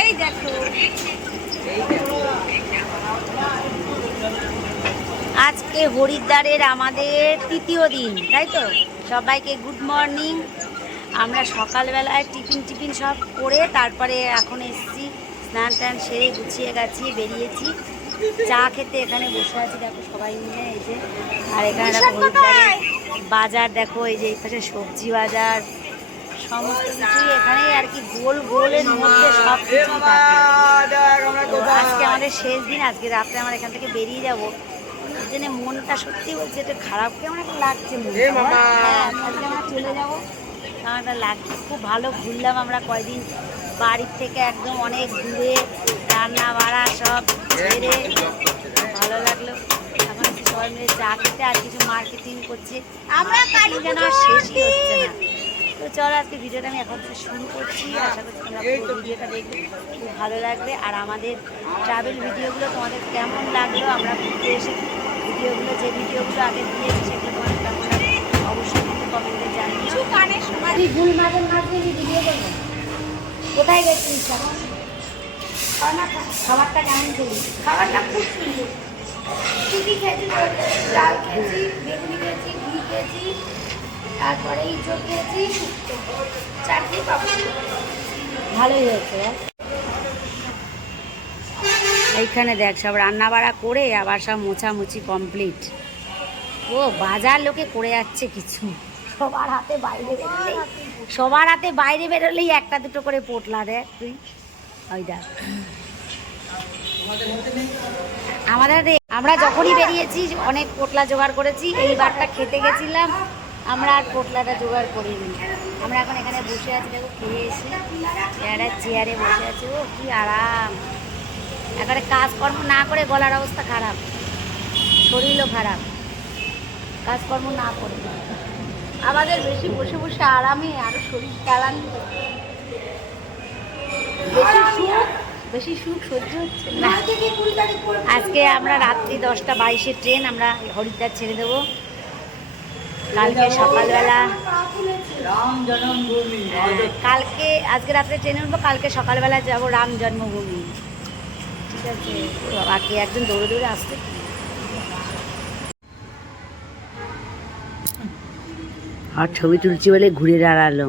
এই দেখো আজকে হরিদ্বারের আমাদের তৃতীয় দিন, তাই তো? সবাইকে গুড মর্নিং। আমরা সকালবেলায় টিফিন সব করে তারপরে এখন এসেছি, স্নান টান সেরে গুছিয়ে গাছিয়ে বেরিয়েছি চা খেতে। এখানে বসে আছি দেখো সবাই মিলে, এই যে। আর এখানে দেখো হরিদ্বারের বাজার, দেখো এই যে এই পাশে সবজি বাজার, সমস্ত কিছুই এখানেই আর কি, গোল গোলের মধ্যে সব কিছুই থাকে। তো আজকে আমাদের শেষ দিন, আজকে রাত্রে আমরা এখান থেকে বেরিয়ে যাবো। ওই জন্য মনটা সত্যি বলছে এটা খারাপ, কেমন একটা লাগছে মনটা। হ্যাঁ, আজকে আমরা চলে যাবো, কেমন একটা লাগছে। খুব ভালো ঘুরলাম আমরা কয়দিন, বাড়ির থেকে একদম অনেক দূরে, রান্না বাড়া সব ছেড়ে ভালো লাগলো। এখন সবাই মিলে চা খেতে আর কিছু মার্কেটিং করছে, আমরা যেন আর শেষই হচ্ছে না। তো চলো আজকে ভিডিওটা আমি এখন থেকে শুরু করছি। আশা করছি তোমরা পুরো ভিডিওটা দেখবে, খুব ভালো লাগবে। আর আমাদের ট্রাভেল ভিডিওগুলো তোমাদের কেমন লাগলো, আমরা ঘুরতে এসে ভিডিওগুলো, যে ভিডিওগুলো আগে দিয়েছি সেগুলো তোমাদের কেমন লাগবে অবশ্যই কিন্তু কমেন্টে জানিও। ভুল মাঝে মাঝে ভিডিও করবো। কোথায় গেছিস খাবারটা কেমন খেলি? খাবারটা খুব সুন্দর। কী কী খেয়েছি? ডাল খেয়েছি, বেগুনি খেয়েছি, ঘি খেয়েছি, তারপরে ইঁচড় খেয়েছি, শুক্তো, চাটনি, পাপড়। ভালোই হয়েছে। এইখানে দেখ সব রান্না বাড়া করে আবার সব মোছামুছি কমপ্লিট। ও বাজার লোকে করে যাচ্ছে কিছু, সবার হাতে বাইরে বেরোলেই একটা দুটো করে পোটলা দেখ তুই। ওই দেখ আমাদের আমরা যখনই বেরিয়েছি অনেক পোটলা জোগাড় করেছি। এইবারটা খেতে গেছিলাম, আমরা আর পোটলাটা জোগাড় করিনি। আমরা এখন এখানে বসে আছি, দেখো খেয়ে এসে একটা চেয়ারে বসে আছি। ও কি আরাম! এবারে কাজকর্ম না করে গলার অবস্থা খারাপ, শরীরও খারাপ, কাজকর্ম না করে আমাদের বেশি বসে বসে আরামে আরো শরীর ক্লান্ত, বেশি সুখ সহ্য হচ্ছে না। আজকে আমরা রাত্রি 10:22 ট্রেন, আমরা হরিদ্বার ছেড়ে দেবো কালকে সকালবেলা। কালকে আজকে রাত্রে ট্রেনে উঠবো, কালকে সকালবেলা যাব রাম জন্মভূমি। ঠিক আছে, বাকি একজন দৌড়ে দৌড়ে আসতে। আর ছবি তুলছি বলে ঘুরে দাঁড়ালো।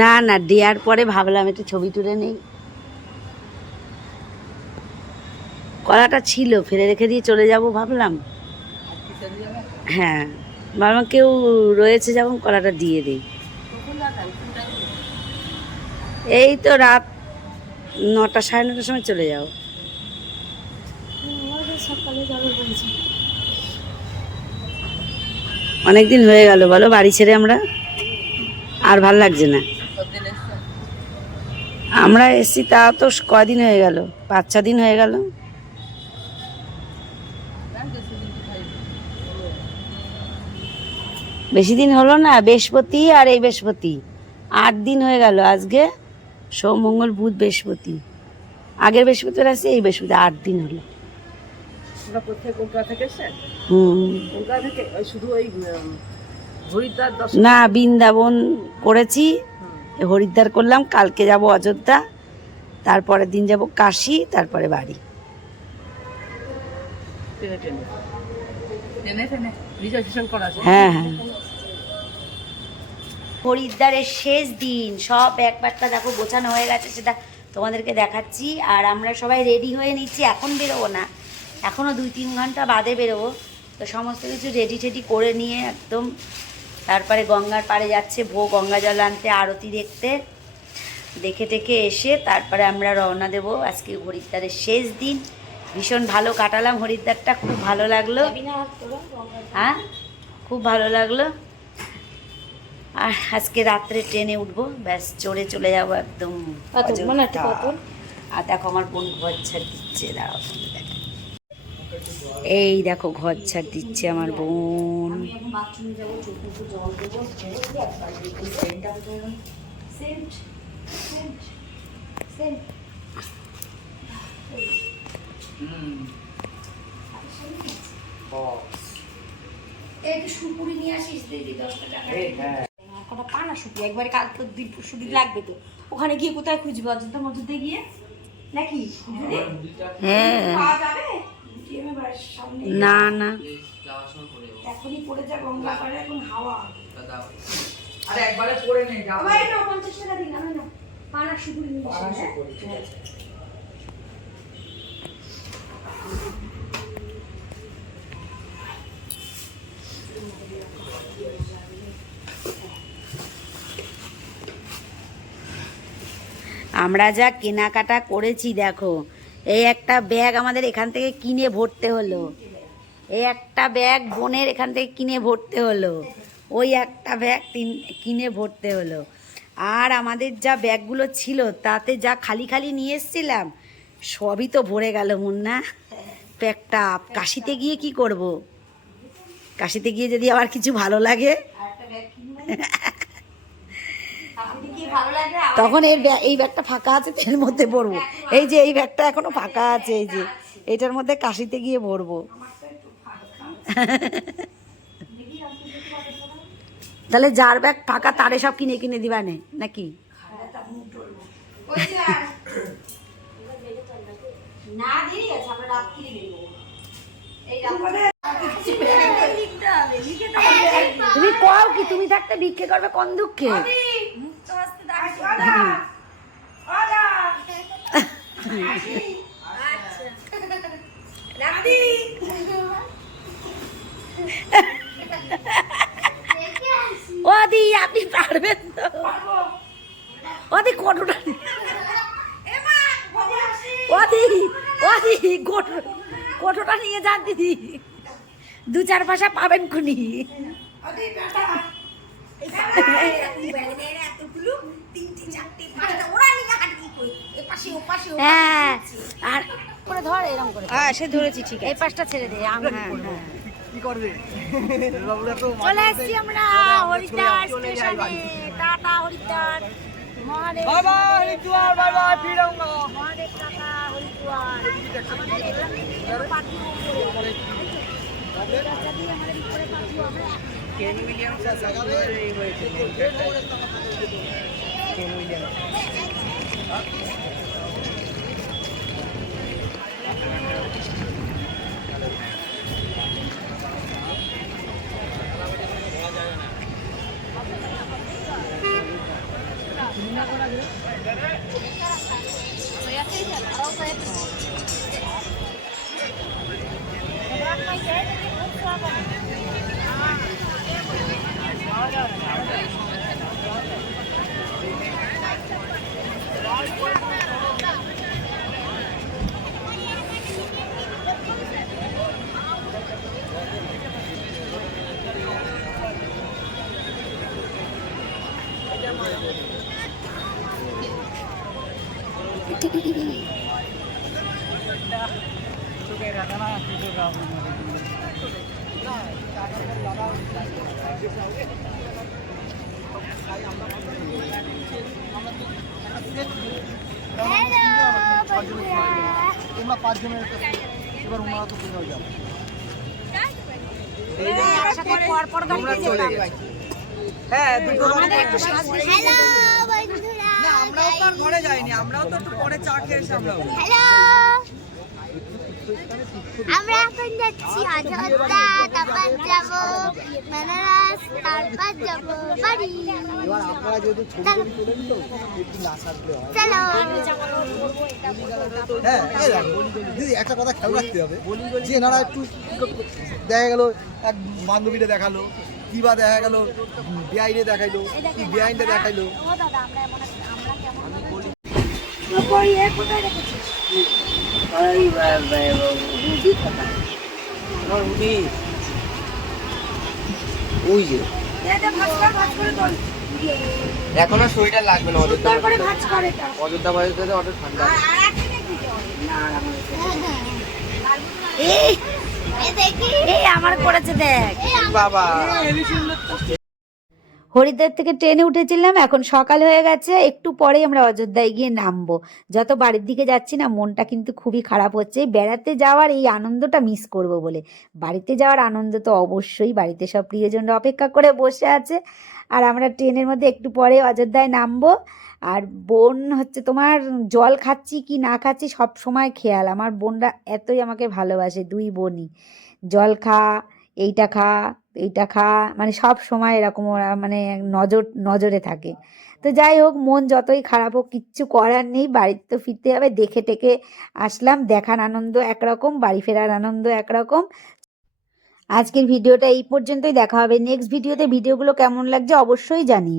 না না, দেওয়ার পরে ভাবলাম একটু ছবি তুলে নেই। কলাটা ছিল, ফেলে রেখে দিয়ে চলে যাব ভাবলাম। হ্যাঁ, ভাবলাম কেউ রয়েছে যখন কলাটা দিয়ে দিই। এই তো রাত 9টা 9:30টার সময় চলে যাও। অনেকদিন হয়ে গেল বলো বাড়ি ছেড়ে, আমরা আর ভাল লাগছে না। আমরা এসছি তা তো কদিন হয়ে গেল, 5-6 দিন হয়ে গেল। বেশি দিন হলো না, বৃহস্পতি আর এই বৃহস্পতি 8 দিন হয়ে গেল। আজকে সোম মঙ্গল বুধ বৃহস্পতি, আগের বৃহস্পতিবার আসছে, এই বৃহস্পতি 8 দিন হলো। না, বৃন্দাবন করেছি, হরিদ্বার করলাম, কালকে যাব অযোধ্যা, তারপরের দিন যাব কাশী, তারপরে বাড়ি। হ্যাঁ হ্যাঁ, হরিদ্বারের শেষ দিন, সব ব্যাগপ্যাকটা দেখো গোছানো হয়ে গেছে, সেটা তোমাদেরকে দেখাচ্ছি। আর আমরা সবাই রেডি হয়ে নিচ্ছি, এখন বেরোবো না, এখনও 2-3 ঘন্টা বাদে বেরোবো। তো সমস্ত কিছু রেডি টেডি করে নিয়ে একদম, তারপরে গঙ্গার পাড়ে যাচ্ছে ভোগ, গঙ্গা জল আনতে, আরতি দেখতে, দেখে টেকে এসে তারপরে আমরা রওনা দেব। আজকে হরিদ্বারের শেষ দিন, ভীষণ ভালো কাটালাম হরিদ্বারটা, খুব ভালো লাগলো। হ্যাঁ, খুব ভালো লাগলো। আর আজকে রাত্রে ট্রেনে উঠবো, ব্যাস চড়ে চলে যাবো একদম অযোধ্যা। আর দেখো আমার বোন ঘর ছাড় দিচ্ছে, দাঁড়াও দেখো, এই দেখো ঘর ছাড় দিচ্ছে আমার বোন। সুপুরি নিয়ে আসিস দিদি, 10 টাকা একটা পানা সুপুরি একবারে কাল তো সুদি লাগবে তো, ওখানে গিয়ে কোথায় খুঁজবো? অযোধ্যা মধ্যে গিয়ে নাকি? হ্যাঁ না না এখনই পড়ে যা, গঙ্গা পাড়ে এখন হাওয়া। আরে একবারে পড়ে নেই, যাও ভাই, 50 টাকা দিন, না না পানা সুপুরি নিয়ে আসিস। আমরা যা কেনাকাটা করেছি দেখো, এই একটা ব্যাগ আমাদের এখান থেকে কিনে ভরতে হলো, এই একটা ব্যাগ বোনের এখান থেকে কিনে ভরতে হলো, ওই একটা ব্যাগ কিনে ভরতে হলো। আর আমাদের যা ব্যাগগুলো ছিল তাতে যা খালি খালি নিয়ে এসেছিলাম সবই তো ভরে গেল মুন্না। ব্যাগটা কাশিতে গিয়ে কি করব? কাশিতে গিয়ে যদি আবার কিছু ভালো লাগে তখন এই ব্যাগটা ফাঁকা আছে, এর মধ্যে ভরবো। এই যে এই ব্যাগটা এখনো ফাঁকা আছে, এই যে এটার মধ্যে কাশিতে গিয়ে ভরবো। তাহলে যার ব্যাগ ফাঁকা তারে সব কিনে কিনে দিবা নাকি? তুমি কও কি তুমি থাকতে ভিক্ষে করবে কোন দুঃখে? ওদি আপনি পারবেন তো? ওদি কতটা কতটা নিয়ে যান দিদি, 2-4 পয়সা পাবেন খুনি। হ্যাঁ আর করে ধর এরকম করে, হ্যাঁ সে ধরেছি, ঠিক আছে এই পাশটা ছেড়ে দে। কি করবে? চলে এসেছি আমরা হরিদ্বার স্টেশনে। Tata Haridwar, Mahadev bye bye Haridwar, bye bye ফিরাঙ্গা, মহাদেব টাটা হরিদ্বার। আমাদের এখান থেকে পাঠিয়ে আমাদের উপরে পাঠিয়ে আমরা কেন উইলিয়ামস লাগাবে এই হয়েছে কেন উইলিয়ামস। তোমরা 5 জনের এবার ওনারা তো কোথাও যাবে, একসাথে পর গাড়িতে যেতাম। হ্যাঁ দুটো আমাদের একটু সাজতে। হ্যালো বন্ধুরা, না আমরাও তো ঘরে যাইনি, আমরাও তো একটু পরে চা খেয়েছি। হ্যালো আমরা এখন যাচ্ছি অযোধ্যা, তারপর যাব বেনারস, তারপর যাব বাড়ি। এবার আপনারা যদি ছবি তোলেন তো একটু না সাজলে হয়। চলো হ্যাঁ দিদি একটা কথা খেয়াল রাখতে হবে, যে এনারা একটু দেখা গেল এক বান্ধবীরা দেখালো, কিবা দেখা গেল বেআইনে দেখাইলো, কি বেআইনটা দেখাইলো। ওই যে এখন আর সোয়েটার লাগবে না, অযোধ্যা অযোধ্যা বাড়িতে অত ঠান্ডা। এই আমার করেছে দেখ বাবা হরিদ্বার থেকে ট্রেনে উঠেছিলাম, এখন সকাল হয়ে গেছে, একটু পরেই আমরা অযোধ্যায় গিয়ে নামবো। যত বাড়ির দিকে যাচ্ছি না মনটা কিন্তু খুবই খারাপ হচ্ছে, বেড়াতে যাওয়ার এই আনন্দটা মিস করব বলে। বাড়িতে যাওয়ার আনন্দ তো অবশ্যই, বাড়িতে সব প্রিয়জনরা অপেক্ষা করে বসে আছে, আর আমরা ট্রেনের মধ্যে একটু পরে অযোধ্যায় নামবো। আর বোন হচ্ছে তোমার জল খাচ্ছি কি না খাচ্ছি সব সময় খেয়াল, আমার বোনরা এতই আমাকে ভালোবাসে, দুই বোনই জল খা, এইটা খা, এইটা খা, মানে সব সময় এরকম ওরা মানে নজরে থাকে। তো যাই হোক, মন যতই খারাপ হোক কিচ্ছু করার নেই, বাড়িতে তো ফিরতে হবে। দেখে টেকে আসলাম, দেখার আনন্দ একরকম, বাড়ি ফেরার আনন্দ একরকম। আজকের ভিডিওটা এই পর্যন্তই, দেখা হবে নেক্সট ভিডিওতে। ভিডিওগুলো কেমন লাগছে অবশ্যই জানিও।